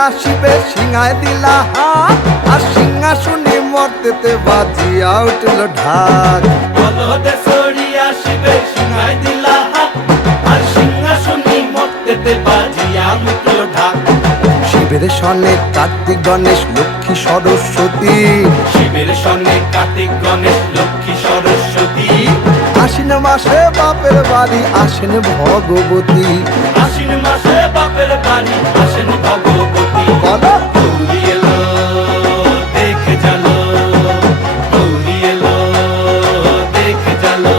আসিবে সিংহায় দিলা হাত আর সিংহাসনে মর্তেতে বাজিয়া উঠল ঢাক বলদে সরি আসিবে সিংহায় দিলা হাত আর সিংহাসনে মর্তেতে বাজিয়া উঠল ঢাক শিবের সনে কার্তিক গণেশ লক্ষ্মী সরস্বতী শিবের সনে কার্তিক গণেশ লক্ষ্মী সরস্বতী আশ্বিন মাসে বাপের বাড়ি আসেন ভগবতী আশ্বিন মাসে বাপের বাড়ি আসেন ভগবতী বলো গৌরী এলো দেখে জানো গৌরী এলো দেখে জানো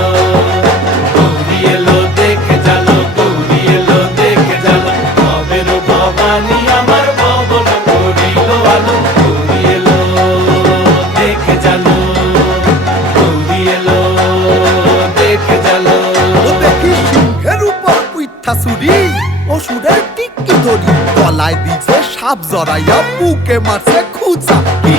গৌরী এলো দেখে জানো গৌরী এলো দেখে জানো ভবের ভবানী আমার ভবন করিল আলো গৌরী এলো দেখে জানো গৌরী এলো দেখে জানো ও দেখি সিংহের উপর উইঠা চুরি অসুরের টিকি ধরি গলায় দিছে সাপ জড়াইয়া বুকে মারছে খুঁজা কি